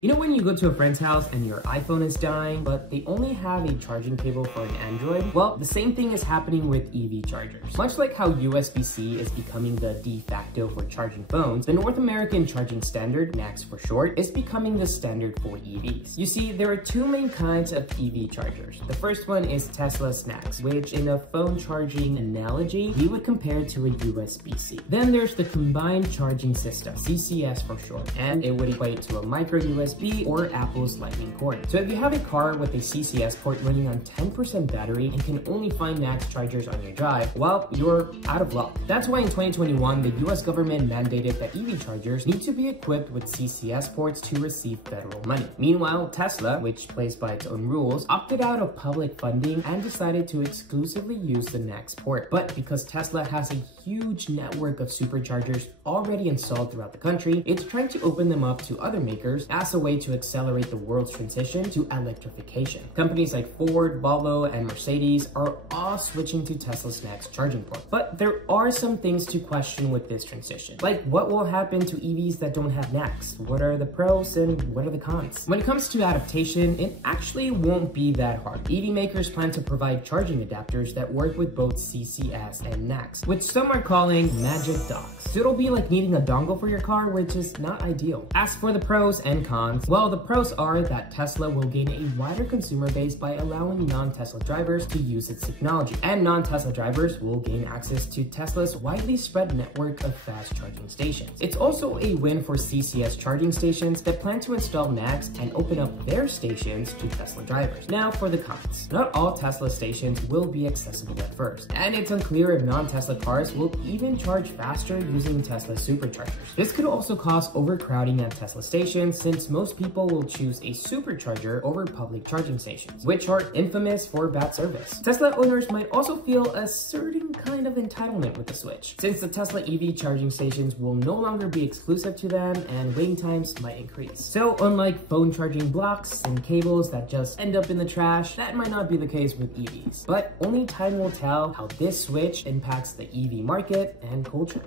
You know when you go to a friend's house and your iPhone is dying, but they only have a charging cable for an Android? Well, the same thing is happening with EV chargers. Much like how USB-C is becoming the de facto for charging phones, the North American charging standard, NACS for short, is becoming the standard for EVs. You see, there are two main kinds of EV chargers. The first one is Tesla's NACS, which in a phone charging analogy, we would compare to a USB-C. Then there's the combined charging system, CCS for short, and it would equate to a micro USB or Apple's Lightning cord. So if you have a car with a CCS port running on 10% battery and can only find NACS chargers on your drive, well, you're out of luck. That's why in 2021, the US government mandated that EV chargers need to be equipped with CCS ports to receive federal money. Meanwhile, Tesla, which plays by its own rules, opted out of public funding and decided to exclusively use the NACS port. But because Tesla has a huge network of superchargers already installed throughout the country, it's trying to open them up to other makers as a way to accelerate the world's transition to electrification. Companies like Ford, Volvo, and Mercedes are all switching to Tesla's NACS charging port. But there are some things to question with this transition. Like, what will happen to EVs that don't have NACS? What are the pros and what are the cons? When it comes to adaptation, it actually won't be that hard. EV makers plan to provide charging adapters that work with both CCS and NACS, which some are calling magic docks. So it'll be like needing a dongle for your car, which is not ideal. As for the pros and cons, well, the pros are that Tesla will gain a wider consumer base by allowing non-Tesla drivers to use its technology, and non-Tesla drivers will gain access to Tesla's widely spread network of fast charging stations. It's also a win for CCS charging stations that plan to install NACS and open up their stations to Tesla drivers. Now for the cons. Not all Tesla stations will be accessible at first, and it's unclear if non-Tesla cars will even charge faster using Tesla superchargers. This could also cause overcrowding at Tesla stations, since most people will choose a supercharger over public charging stations, which are infamous for bad service. Tesla owners might also feel a certain kind of entitlement with the switch, since the Tesla EV charging stations will no longer be exclusive to them and waiting times might increase. So unlike phone charging blocks and cables that just end up in the trash, that might not be the case with EVs. But only time will tell how this switch impacts the EV market and culture.